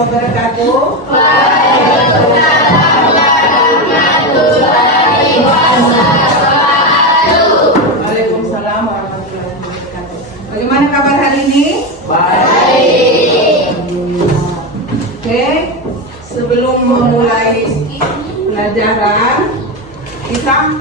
wabarakatuh. Waalaikumsalam warahmatullahi wabarakatuh. Bagaimana kabar hari ini? Baik. Oke, sebelum memulai pelajaran kita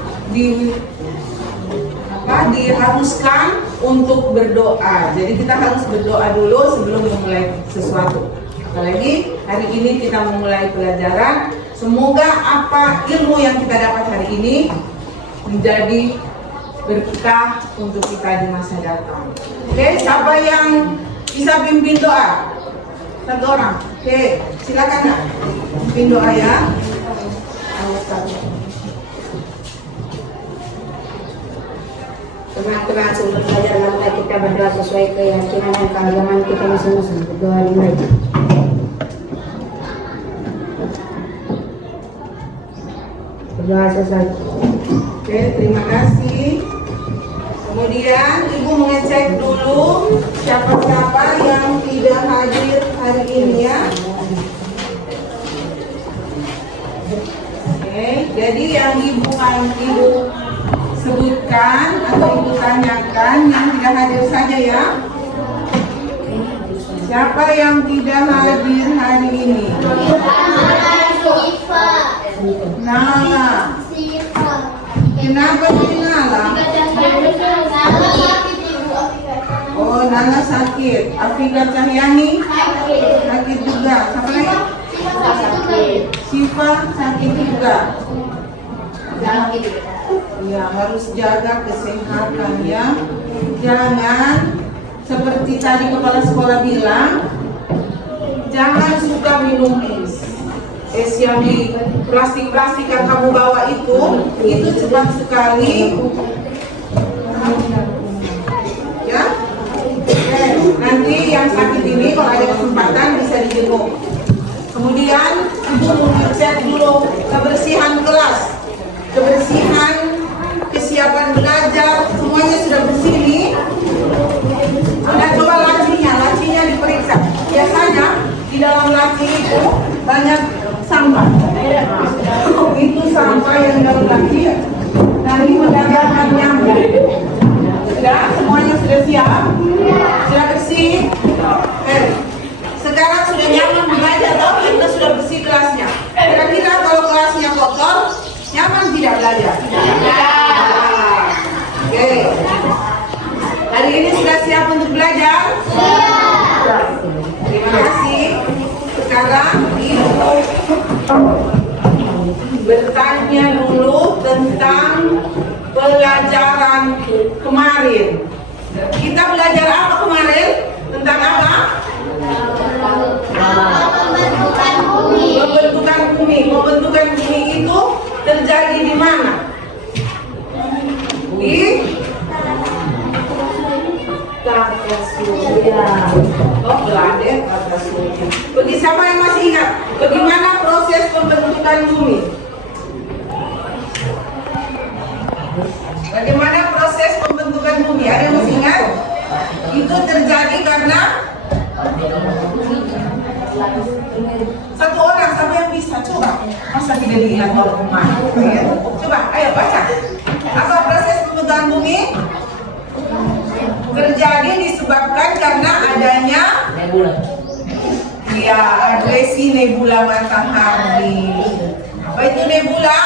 diharuskan untuk berdoa. Jadi kita harus berdoa dulu sebelum memulai sesuatu. Apalagi hari ini kita memulai pelajaran. Semoga apa ilmu yang kita dapat hari ini menjadi berkah untuk kita di masa datang. Oke, siapa yang bisa pimpin doa? Satu orang. Oke, silakan Nak. Pimpin doa ya. Teman-teman sebelum belajar marilah kita berdoa sesuai keyakinan dan keagamaan kita masing-masing. Berdoa dimulai. Berdoa selesai. Oke, terima kasih. Kemudian Ibu mengecek dulu siapa-siapa yang tidak hadir hari ini ya. Oke, jadi yang Ibu sebutkan atau Ibu tanyakan yang tidak hadir saja ya. Siapa yang tidak hadir hari ini? Nala. Kenapa jadi Nala? Oh, Nala sakit. Afika Cahyani sakit juga. Siapa lagi? Siva sakit juga. Ya, harus jaga kesehatan ya. Jangan seperti tadi kepala sekolah bilang, jangan suka minum es. Es yang di plastik-plastik yang kamu bawa itu cepat sekali ya. Oke, nanti yang sakit ini kalau ada kesempatan bisa dijenguk. Kemudian Ibu mengecek dulu kebersihan kelas, kebersihan, kesiapan belajar, semuanya sudah bersih nih. Anda coba lacinya diperiksa. Biasanya di dalam laci itu banyak sampah. Itu sampah yang dalam laci ya. Dari mendatangkan nyamuk. Sudah, semuanya sudah siap? Sudah bersih? Sekarang sudah nyaman belajar atau kita sudah bersih kelasnya? Kira-kira kalau kelasnya kotor, nyaman tidak belajar? Oke. Hari ini sudah siap untuk belajar? Terima kasih. Sekarang Ibu bertanya dulu tentang pelajaran kemarin. Kita belajar apa kemarin? Tentang apa? Pembentukan bumi. Pembentukan bumi. Pembentukan bumi itu terjadi di mana? Di tata surya. Oh, Belanda tata surya. Bagi siapa yang masih ingat bagaimana proses pembentukan bumi? Bagaimana proses pembentukan bumi? Ada yang masih ingat? Itu terjadi karena satu orang. Siapa yang bisa? Coba. Masa tidak diingat oleh rumah? Coba, ayo baca. Apa proses pembentukan bumi? Terjadi disebabkan karena adanya ya agresi nebula matahari. Apa itu nebula?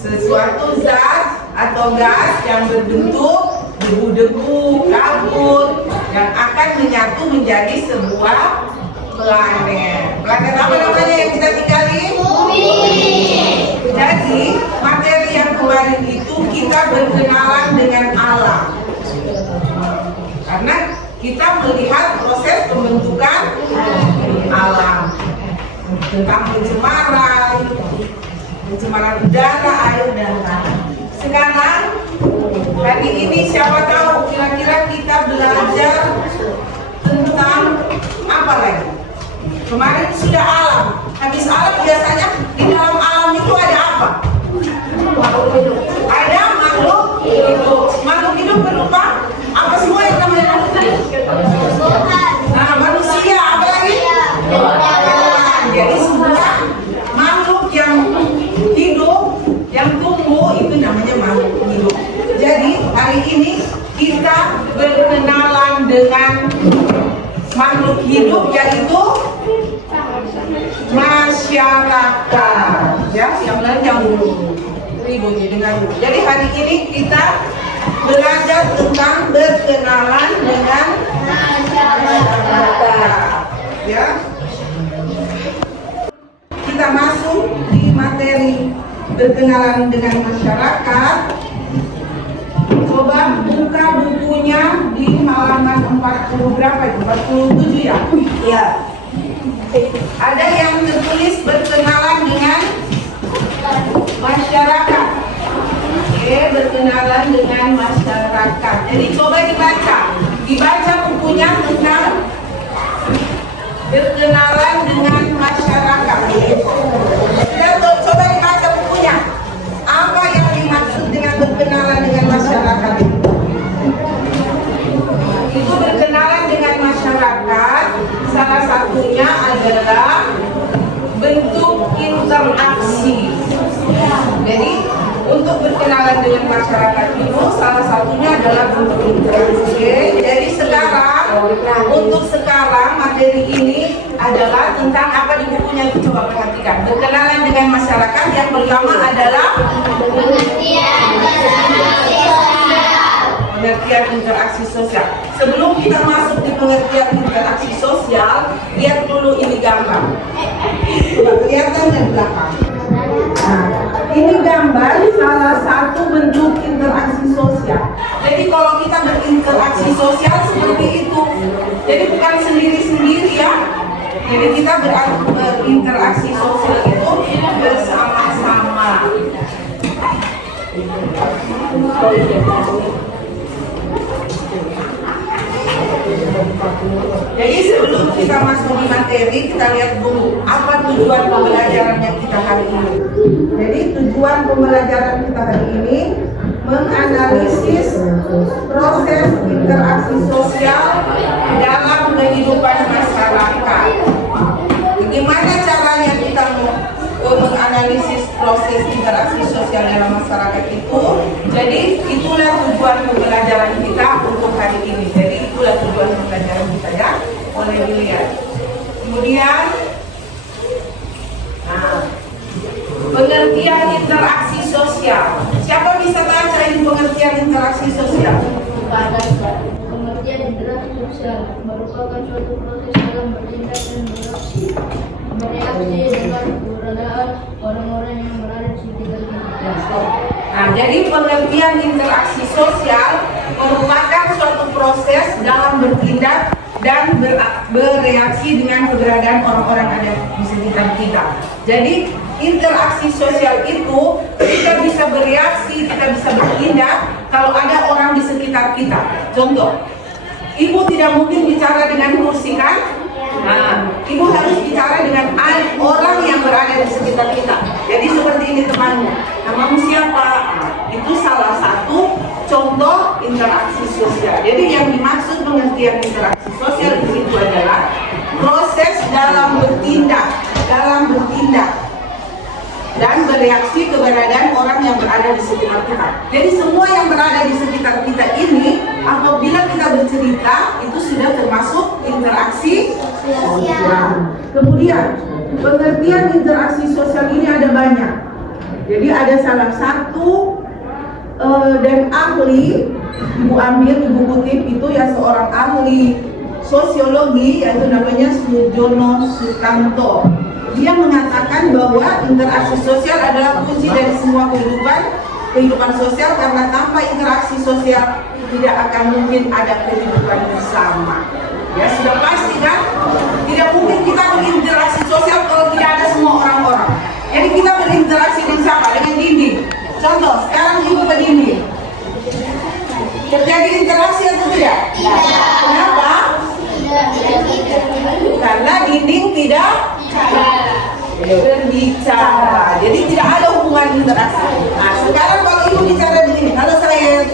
Sesuatu zat atau gas yang berbentuk debu-debu, kabut yang akan menyatu menjadi sebuah planet. Planet apa namanya yang kita tinggali? Bumi. Jadi materi yang kemarin itu kita berkenalan dengan alam. Karena kita melihat proses pembentukan alam. Tentang pencemaran udara, air dan tanah. Sekarang hari ini siapa tahu kira-kira kita belajar tentang apa lagi? Kemarin sudah alam. Habis alam biasanya di dalam alam itu ada apa? Ada makhluk hidup. Makhluk hidup berupa apa semua yang namanya makhluk hidup? Nah, dengan makhluk hidup, yaitu masyarakat. Ya, yang lain yang ribut dengan. Jadi hari ini kita belajar tentang berkenalan dengan masyarakat. Ya, kita masuk di materi berkenalan dengan masyarakat. Coba buka bukunya di halaman 40 berapa itu? 47 ya? Iya. Ada yang tertulis berkenalan dengan masyarakat. Oke, berkenalan dengan masyarakat. Jadi coba dibaca. Dibaca bukunya tentang berkenalan dengan masyarakat. Dan coba dibaca bukunya. Apa yang dimaksud dengan berkenalan dengan masyarakat itu? Itu berkenalan dengan masyarakat, salah satunya adalah bentuk interaksi. Jadi untuk berkenalan dengan masyarakat itu salah satunya adalah bentuk interaksi. Jadi untuk sekarang materi ini adalah tentang apa di bukunya itu, coba perhatikan. Berkenalan dengan masyarakat yang pertama adalah pengertian interaksi sosial. Sebelum kita masuk di pengertian interaksi sosial, lihat dulu ini gambar. Coba kelihatan di belakang. Nah, ini gambar salah satu bentuk interaksi sosial. Jadi kalau kita berinteraksi sosial seperti itu, jadi bukan sendiri-sendiri ya. Jadi kita berinteraksi sosial itu bersama-sama. Jadi sebelum kita masuk di materi, kita lihat dulu apa tujuan pembelajaran yang kita hari ini. Jadi tujuan pembelajaran kita hari ini menganalisis proses interaksi sosial dalam kehidupan masyarakat. Bagaimana caranya kita menganalisis proses interaksi sosial dalam masyarakat itu? Jadi itulah tujuan pembelajaran kita untuk hari ini. Jadi itulah tujuan pembelajaran kita ya, boleh dilihat. Kemudian, pengertian interaksi sosial. Siapa bisa baca ini pengertian interaksi sosial? Pengertian interaksi sosial merupakan suatu proses dalam bertindak dan bereaksi dengan keberadaan orang-orang yang berada di sekitar kita. Nah, jadi pengertian interaksi sosial merupakan suatu proses dalam bertindak dan bereaksi dengan keberadaan orang-orang ada di sekitar kita. Jadi interaksi sosial itu kita bisa bereaksi, kita bisa bertindak kalau ada orang di sekitar kita. Contoh, ibu tidak mungkin bicara dengan kursi kan? Nah, ibu harus bicara dengan orang yang berada di sekitar kita. Jadi seperti ini temanmu, namamu siapa? Itu salah satu contoh interaksi sosial. Jadi yang dimaksud pengertian interaksi sosial di situ adalah proses dalam bertindak dan bereaksi keberadaan orang yang berada di sekitar kita. Jadi semua yang berada di sekitar kita ini, apabila kita bercerita, itu sudah termasuk interaksi sosial. Kemudian, pengertian interaksi sosial ini ada banyak. Jadi ada salah satu dan ahli, ibu ambil, ibu kutip itu ya seorang ahli sosiologi, yaitu namanya Sujono Sukanto. Dia mengatakan bahwa interaksi sosial adalah kunci dari semua kehidupan sosial, karena tanpa interaksi sosial tidak akan mungkin ada kehidupan bersama. Ya sudah pasti kan? Tidak mungkin kita berinteraksi sosial kalau tidak ada semua orang-orang. Jadi kita berinteraksi dengan siapa? Dengan dinding. Contoh, sekarang ibu ke dinding. Terjadi interaksi atau tidak? Kenapa? Karena dinding tidak berbicara, jadi tidak ada hubungan interaksi. Nah, sekarang kalau ibu bicara di sini, halo saya,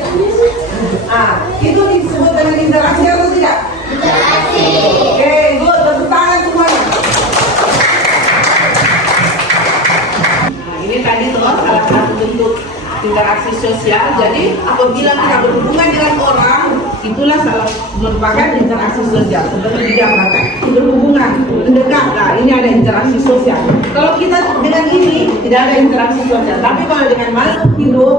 itu disebut dengan interaksi atau tidak? Interaksi. Oke, good, tepuk tangan semuanya. Nah, ini tadi tuh salah satu bentuk interaksi sosial. Jadi apabila kita berhubungan dengan orang, itulah salah merupakan interaksi sosial. Seperti dikatakan berhubungan, mendekat. Nah, ini ada interaksi sosial. Kalau kita dengan ini tidak ada interaksi sosial. Tapi kalau dengan makhluk hidup,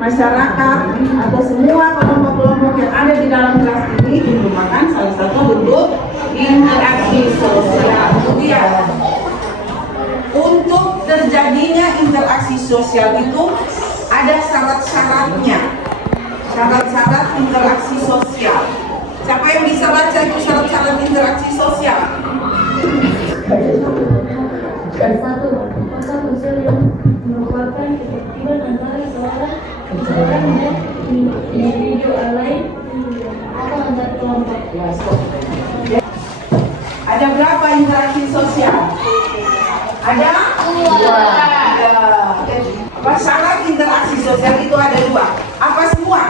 masyarakat atau semua kelompok-kelompok yang ada di dalam kelas ini merupakan salah satu bentuk interaksi sosial. Kemudian untuk terjadinya interaksi sosial itu ada syarat-syaratnya. Syarat-syarat interaksi sosial. Siapa yang bisa baca itu syarat-syarat interaksi sosial? Satu, kontak sosial yang merupakan ketertiban antara seorang dan individu lain atau antar kelompok. Ada berapa interaksi sosial? Ada? Dua. Apa syarat interaksi sosial itu ada dua? Apa semua?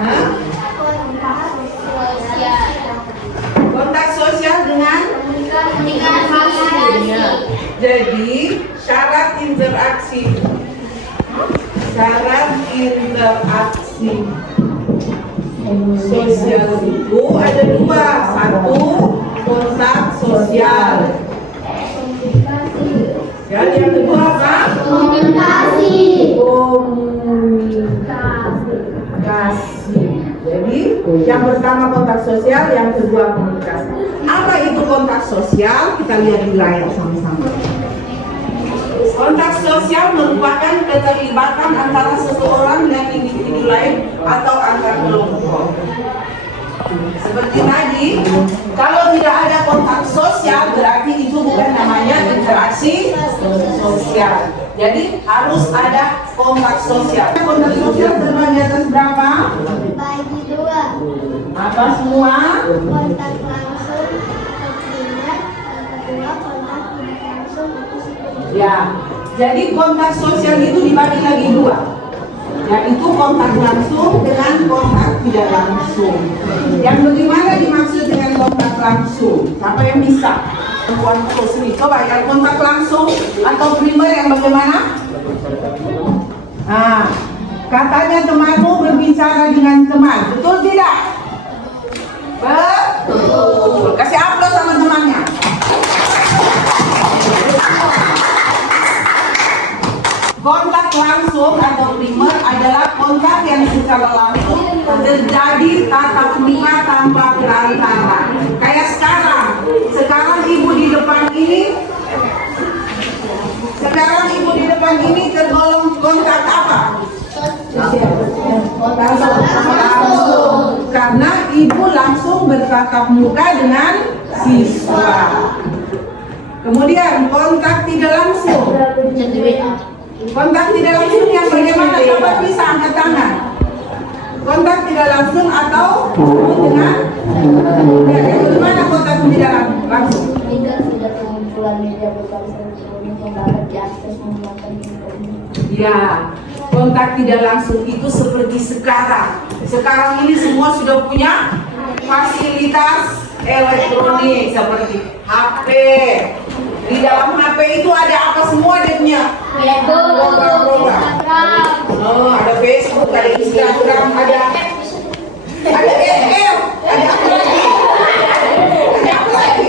Hah? Kontak sosial dengan? Jadi syarat interaksi sosial itu ada dua. Satu, kontak sosial. Ya, yang kedua apa? Komunikasi. Jadi yang pertama kontak sosial, yang kedua komunikasi. Apa itu kontak sosial? Kita lihat di layar sama-sama. Kontak sosial merupakan keterlibatan antara seseorang dan individu lain atau antar kelompok. Seperti tadi, kalau tidak ada kontak sosial berarti itu bukan namanya interaksi sosial. Jadi harus ada kontak sosial. Kontak sosial terbagi atas berapa? Bagi dua. Apa semua? Kontak langsung, kontak primer, yang kedua kontak tidak langsung itu seperti. Ya, jadi kontak sosial itu dibagi lagi dua, yaitu kontak langsung dengan kontak tidak langsung. Yang bagaimana dimaksud dengan kontak langsung? Siapa yang bisa? Perempuan terus ini, coba yang kontak langsung atau primer yang bagaimana? Nah, katanya temanmu berbicara dengan teman, betul tidak? Betul. Kasih aplaus sama temannya. Kontak langsung atau primer adalah kontak yang secara langsung terjadi tatap muka tanpa perantara. Kayak sekarang ibu di depan ini, tergolong kontak apa? Langsung. Karena ibu langsung bertatap muka dengan siswa. Kemudian kontak tidak langsung. Kontak tidak langsung yang bagaimana? Coba bisa angkat tangan. Kontak tidak langsung atau dengan bagaimana kontak tidak langsung? Tidak pengumpulan media berkaitan dengan dapat diakses menggunakan informasi. Ya, kontak tidak langsung itu seperti sekarang. Sekarang ini semua sudah punya fasilitas elektronik seperti HP. Di dalam HP itu ada apa semua dia punya? Program-program. Oh, ada Facebook, ada Instagram, ada FM, ada apa lagi? Ada apa lagi?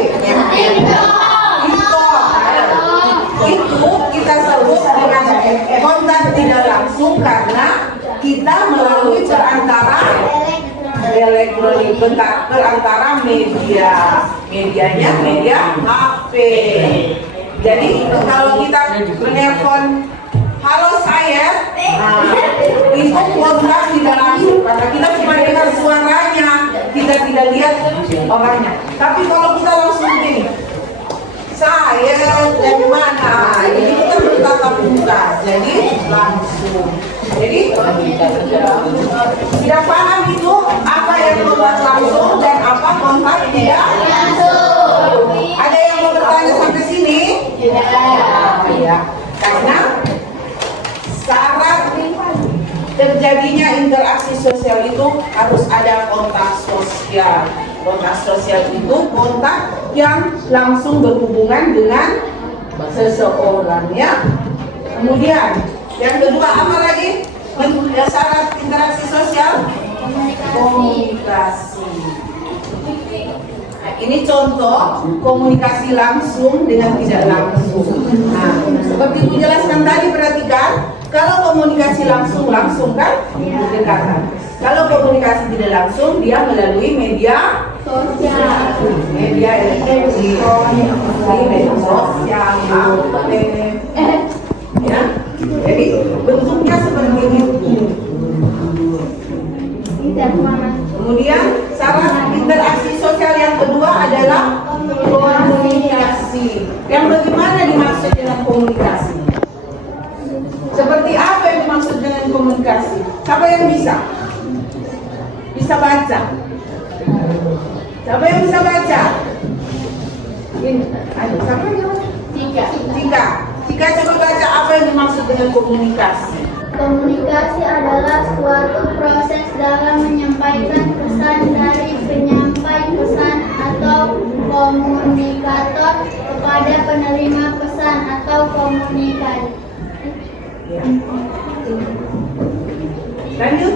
Itu kita sebut dengan kontak tidak langsung karena kita melalui perantara elektronik, perantara medianya media HP. Jadi kalau kita menelpon halo saya, itu kontak tidak langsung karena kita cuma dengar suaranya, kita tidak lihat orangnya. Tapi kalau kita langsung begini, saya dari mana? Ini kita bertatap muka, jadi langsung. Jadi tidak paham itu apa yang kontak langsung dan apa kontak tidak langsung. Ada yang mau bertanya sampai sini? Ya, karena syarat terjadinya interaksi sosial itu harus ada kontak sosial. Kontak sosial itu kontak yang langsung berhubungan dengan seseorang, ya. Kemudian yang kedua apa lagi? Syarat interaksi sosial? Komunikasi. Nah, ini contoh komunikasi langsung dengan tidak langsung. Nah, seperti Ibu jelaskan tadi, perhatikan. Kalau komunikasi langsung kan berdekatan. Kalau komunikasi tidak langsung, dia melalui media sosial, media elektronik, media sosial, ya. Jadi bentuknya seperti itu. Kemudian syarat interaksi sosial yang kedua adalah komunikasi. Yang bagaimana dimaksud dengan komunikasi? Seperti apa yang dimaksud dengan komunikasi? Siapa yang bisa? Bisa baca? Siapa yang bisa baca? Ini, ayo, siapa yang bisa? Cika coba baca apa yang dimaksud dengan komunikasi. Komunikasi adalah suatu proses dalam menyampaikan pesan dari penyampai pesan atau komunikator kepada penerima pesan atau komunikan. Ya. Lanjut.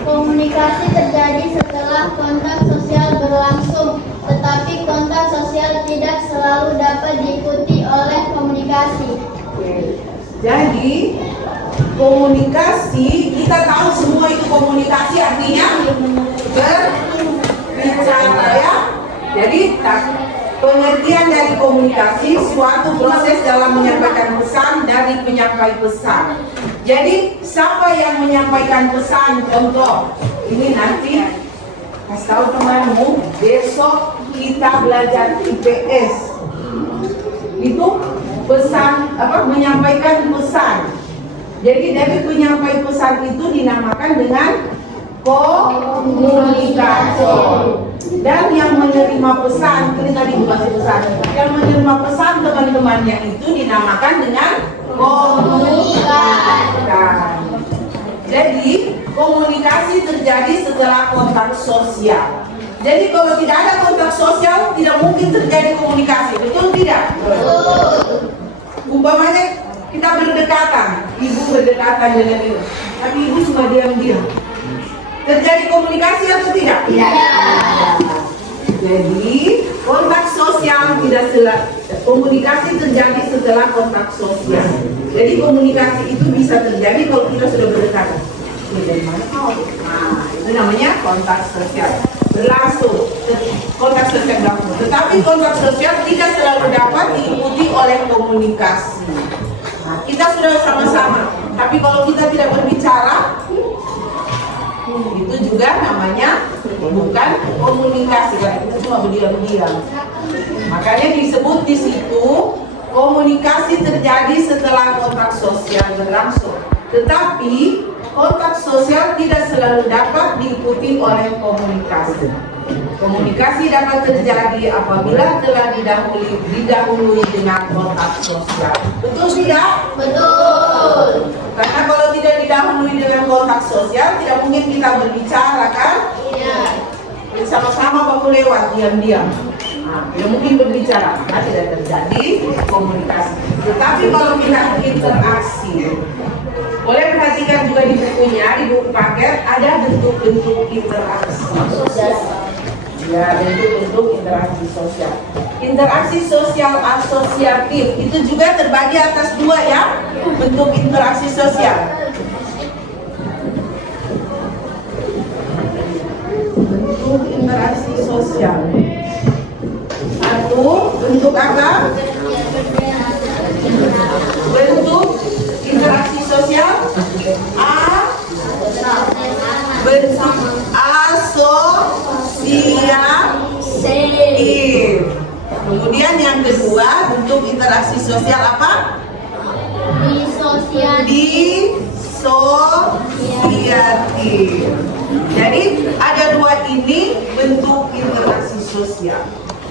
Komunikasi terjadi setelah kontak sosial berlangsung, tetapi kontak sosial tidak selalu dapat diikuti oleh komunikasi. Jadi komunikasi, kita tahu semua itu komunikasi artinya berbicara, ya. Jadi pengertian dari komunikasi suatu proses dalam menyampaikan pesan dari penyampai pesan. Jadi siapa yang menyampaikan pesan? Contoh, ini nanti kasih tahu temanmu, besok kita belajar IPS. Itu pesan apa? Menyampaikan pesan. Jadi dari penyampai pesan itu dinamakan dengan komunikator. Dan yang menerima pesan, ini tadi dikasih pesan. Yang menerima pesan teman-temannya itu dinamakan dengan komunikator. Jadi komunikasi terjadi setelah kontak sosial. Jadi kalau tidak ada kontak sosial, tidak mungkin terjadi komunikasi, betul tidak? Betul. Umpamanya kita berdekatan, ibu berdekatan dengan ibu, tapi ibu cuma diam-diam. Terjadi komunikasi atau tidak? Tidak. Jadi kontak sosial tidak komunikasi terjadi setelah kontak sosial. Jadi komunikasi itu bisa terjadi kalau kita sudah berdekatan. Ini dari mana? Nah, itu namanya kontak sosial berlangsung. Kontak sosial berlangsung. Tetapi kontak sosial tidak selalu dapat diikuti oleh komunikasi. Nah, kita sudah sama-sama. Tapi kalau kita tidak berbicara, itu juga namanya bukan komunikasi, karena kita cuma berdiam-diam. Makanya disebut di situ komunikasi terjadi setelah kontak sosial berlangsung. Tetapi kontak sosial tidak selalu dapat diikuti oleh komunikasi. Komunikasi dapat terjadi apabila telah didahului dengan kontak sosial. Betul tidak? Betul. Karena kalau tidak didahului dengan kontak sosial, tidak mungkin kita berbicara, kan? Iya. Sama-sama baku lewat diam-diam. Nah, tidak mungkin berbicara, karena tidak terjadi komunikasi. Tetapi kalau kita interaksi, boleh perhatikan juga di bukunya, di buku paket ada bentuk-bentuk interaksi. Ya, bentuk-bentuk interaksi sosial. Interaksi sosial asosiatif itu juga terbagi atas dua, ya, bentuk interaksi sosial. Bentuk interaksi sosial. Satu, bentuk apa? Bentuk interaksi sosial bentuk asosiatif. Kemudian yang kedua, bentuk interaksi sosial apa? Disosiatif. Jadi ada dua ini bentuk interaksi sosial.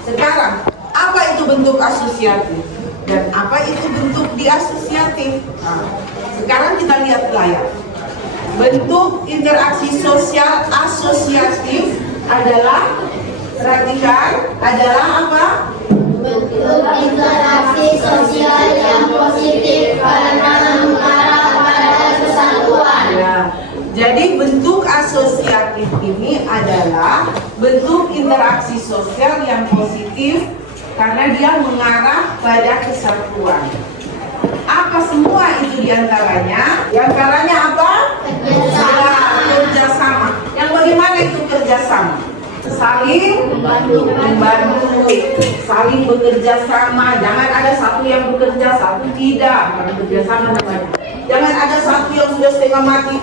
Sekarang, apa itu bentuk asosiatif dan apa itu bentuk diasosiatif? Nah, sekarang kita lihat layar. Bentuk interaksi sosial asosiatif adalah, perhatikan, adalah apa? Bentuk interaksi sosial yang positif karena mengarah pada kesatuan. Ya. Jadi bentuk asosiatif ini adalah bentuk interaksi sosial yang positif karena dia mengarah pada kesatuan. Apa semua itu diantaranya? Diantaranya apa? Kerjasama. Yang bagaimana itu kerjasama? Saling membantu, saling bekerja sama. Jangan ada satu yang bekerja, satu tidak. Karena bekerja sama namanya. Jangan ada satu yang sudah setengah mati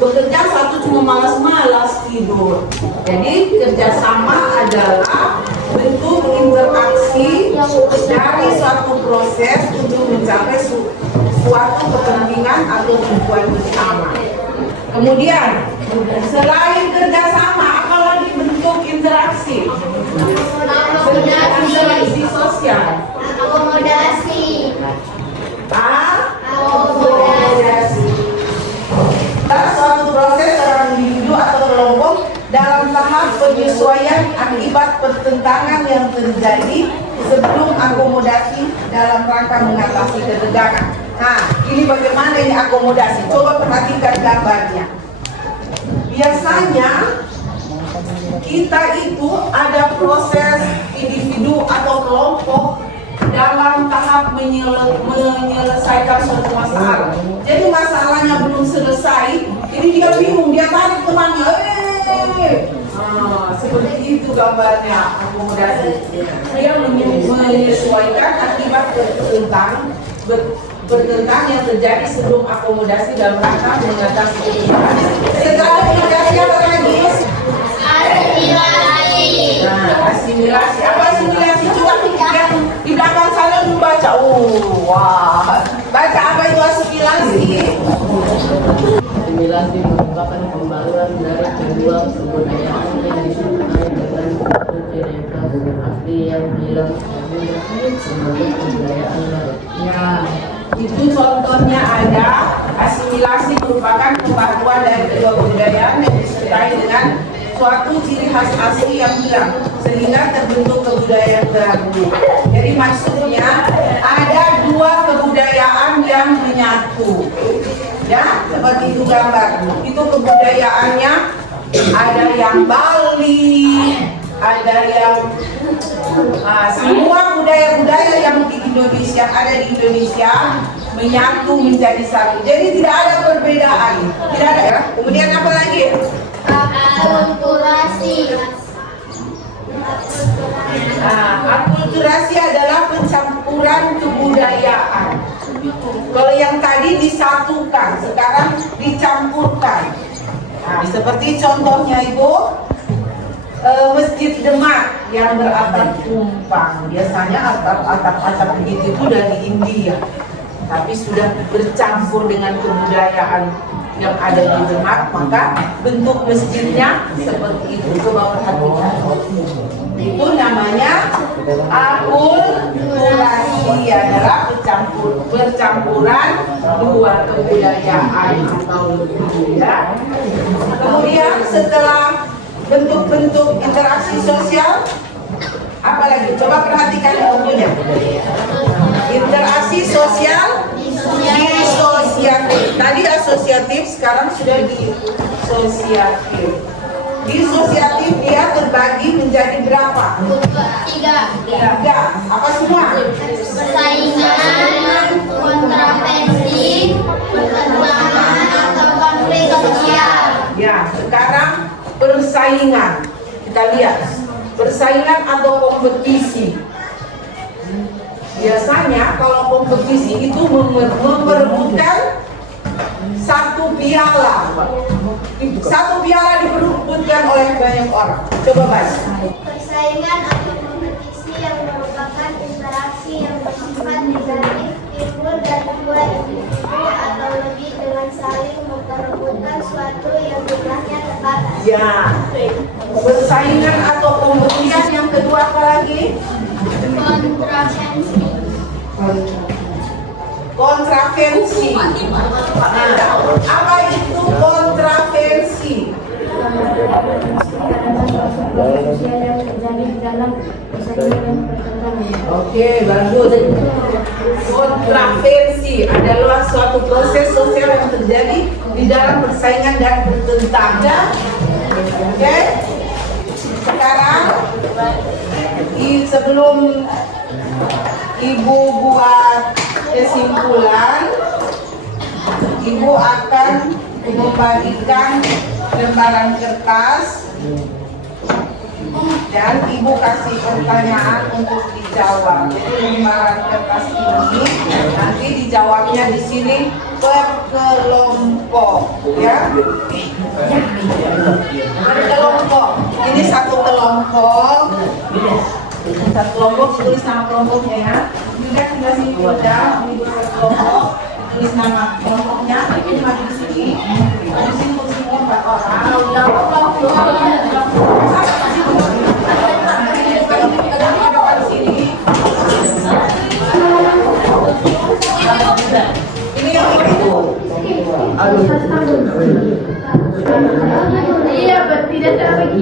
bekerja, satu cuma malas-malas tidur. Jadi kerjasama adalah bentuk interaksi dari suatu proses untuk mencapai suatu kepentingan atau tujuan bersama. Kemudian selain kerjasama, apa lagi bentuk interaksi? Interaksi sosial. Akomodasi. Akomodasi. Suatu proses orang individu atau kelompok dalam tahap penyesuaian akibat pertentangan yang terjadi sebelum akomodasi dalam rangka mengatasi ketegangan. Nah, ini bagaimana ini akomodasi? Coba perhatikan gambarnya. Biasanya kita itu ada proses individu atau kelompok dalam tahap menyelesaikan suatu masalah. Jadi masalahnya belum selesai, ini dia bingung, dia tarik temannya. Seperti itu gambarnya akomodasi. Dia menyesuaikan akibat bertentang yang terjadi sebelum akomodasi dalam rangka mengatasi ketegangan. Setelah akomodasi apa lagi? Asimilasi. Nah, asimilasi. Apa asimilasi? Coba yang di belakang sana membaca. Wah. Baca apa itu asimilasi? Asimilasi merupakan pembaruan dari kedua kebudayaan yang disukai dengan identitas asli yang hilang sebagai kebudayaan baru. Ya, itu contohnya ada asimilasi merupakan pembaruan dari kedua kebudayaan yang disertai dengan suatu ciri khas asli yang hilang sehingga terbentuk kebudayaan baru. Jadi maksudnya ada dua kebudayaan yang menyatu. Ya, seperti itu gambar. Itu kebudayaannya ada yang Bali, ada yang semua budaya-budaya yang di Indonesia ada di Indonesia menyatu menjadi satu. Jadi tidak ada perbedaan. Tidak ada ya. Kemudian apa lagi? Akulturasi. Akulturasi adalah pencampuran kebudayaan. Kalau yang tadi disatukan, sekarang dicampurkan. Nah, seperti contohnya itu Masjid Demak yang beratap tumpang. Biasanya atap-atap begitu itu dari India, tapi sudah bercampur dengan kebudayaan yang ada di Demak, maka bentuk masjidnya seperti itu. Coba perhatikan. Itu namanya akulturasi, adalah percampuran dua kebudayaan atau lebih ya. Kemudian setelah bentuk-bentuk interaksi sosial, apa lagi? Coba perhatikan contohnya. Interaksi sosial disosiatif. Tadi asosiatif, sekarang sudah disosiatif. Disosiatif dia terbagi menjadi berapa? Tiga. Apa semua? Persaingan, kontravensi, pertentangan atau konflik sosial. Ya, sekarang persaingan. Kita lihat. Persaingan atau kompetisi. Biasanya kalau kompetisi itu memperebutkan satu piala. Satu piala diperebutkan oleh banyak orang. Coba baca. Persaingan atau kompetisi yang merupakan interaksi yang bersifat negatif timbul dari dua individu atau lebih dengan saling memperebutkan suatu yang jumlahnya terbatas. Ya. Persaingan atau kompetisi yang kedua apa lagi? Kontravensi. Kontravensi. Nah, apa itu kontravensi? Oke, bagus. Kontravensi kompetisi adalah suatu proses sosial yang terjadi di dalam persaingan dan pertentangan. Oke? Sekarang sebelum Ibu buat kesimpulan, Ibu akan membagikan lembaran kertas dan Ibu kasih pertanyaan untuk dijawab. Jadi lembaran kertas ini nanti dijawabnya di sini per kelompok, ya. Per kelompok. Ini satu kelompok. Satu kelompok tulis nama kelompoknya, ya. Juga tinggal sini udah ini satu kelompok. Tulis nama kelompoknya. Ini maju di sini. Di sini tulis 4 orang. Iya, tidak sampai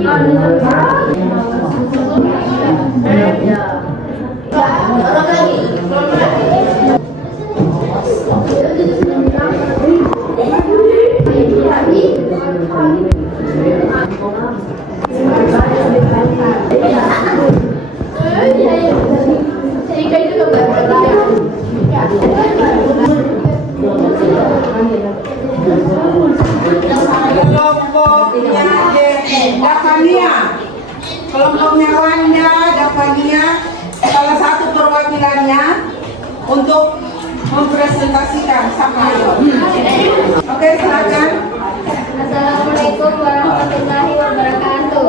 Kelompoknya Davania, kelompoknya Wanda, Davania, salah satu perwakilannya untuk mempresentasikan sama. Oke, silakan. Assalamualaikum warahmatullahi wabarakatuh.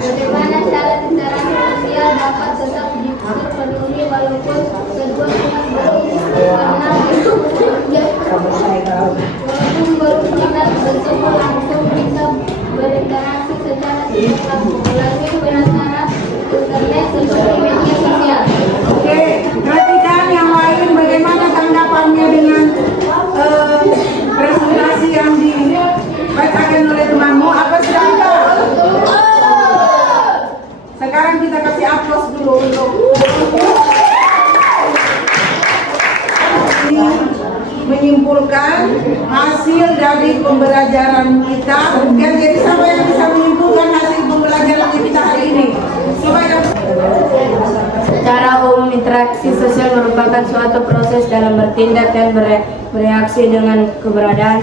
Bagaimana cara interaksi sosial dapat tetap dipenuhi walaupun kedua pihak belum mengenal walaupun baru tidak bertemu langsung bisa berinteraksi secara tidak langsung melalui perantara internet seperti media sosial. Oke, perhatikan yang lain bagaimana tanggapannya dengan presentasi yang dibacakan oleh temanmu. Apa sedangkan? Sekarang kita kasih aplaus dulu untuk ini menyimpulkan hasil dari pembelajaran kita. Dan jadi siapa yang bisa menyimpulkan hasil pembelajaran kita hari ini? Coba yang Secara umum, interaksi sosial merupakan suatu proses dalam bertindak dan bereaksi dengan keberadaan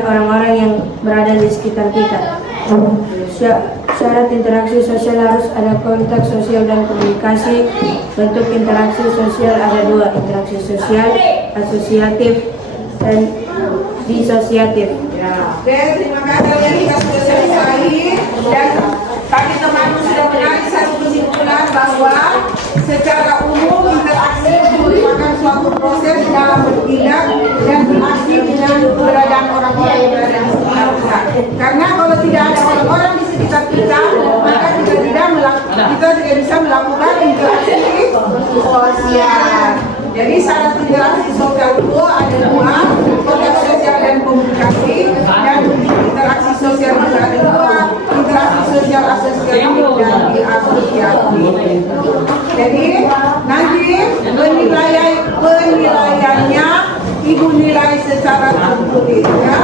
orang-orang yang berada di sekitar kita. Syarat interaksi sosial harus ada kontak sosial dan komunikasi. Bentuk interaksi sosial ada dua, interaksi sosial asosiatif dan disosiatif. Oke, terima kasih yang kita sudah selesai. Dan tadi teman-teman sudah menarik satu kesimpulan bahwa secara umum interaksi merupakan suatu proses dalam bertindak dan beraksi dengan keberadaan orang-orang yang berada di sekitar kita. Karena kalau tidak ada orang-orang di sekitar kita, maka kita tidak bisa melakukan interaksi sosial. Jadi syarat interaksi sosial itu ada dua, kontak sosial dan komunikasi, dan interaksi sosial juga ada dua, interaksi sosial asosiatif dan diasosiatif. Jadi nanti penilaiannya Ibu nilai secara tertulis, ya.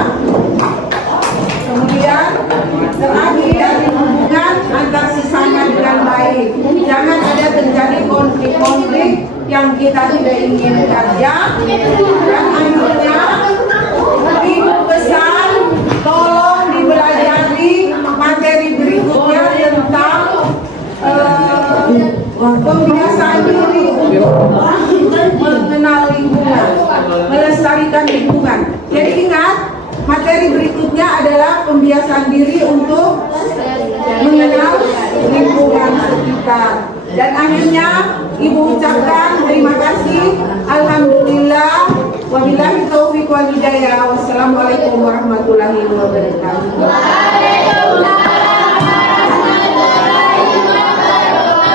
Kemudian terakhir hubungan antar sisanya dengan baik. Jangan ada terjadi konflik-konflik yang kita tidak inginkan, ya. Dan akhirnya Ibu pesan tolong dipelajari materi berikutnya tentang pembiasaan diri untuk mengenal lingkungan, melestarikan lingkungan. Jadi ingat, materi berikutnya adalah pembiasaan diri untuk mengenal lingkungan sekitar. Dan akhirnya Ibu ucapkan terima kasih, alhamdulillah, wabillahi taufiq wal hidayah. Wassalamualaikum warahmatullahi wabarakatuh. Waalaikumsalam warahmatullahi wabarakatuh.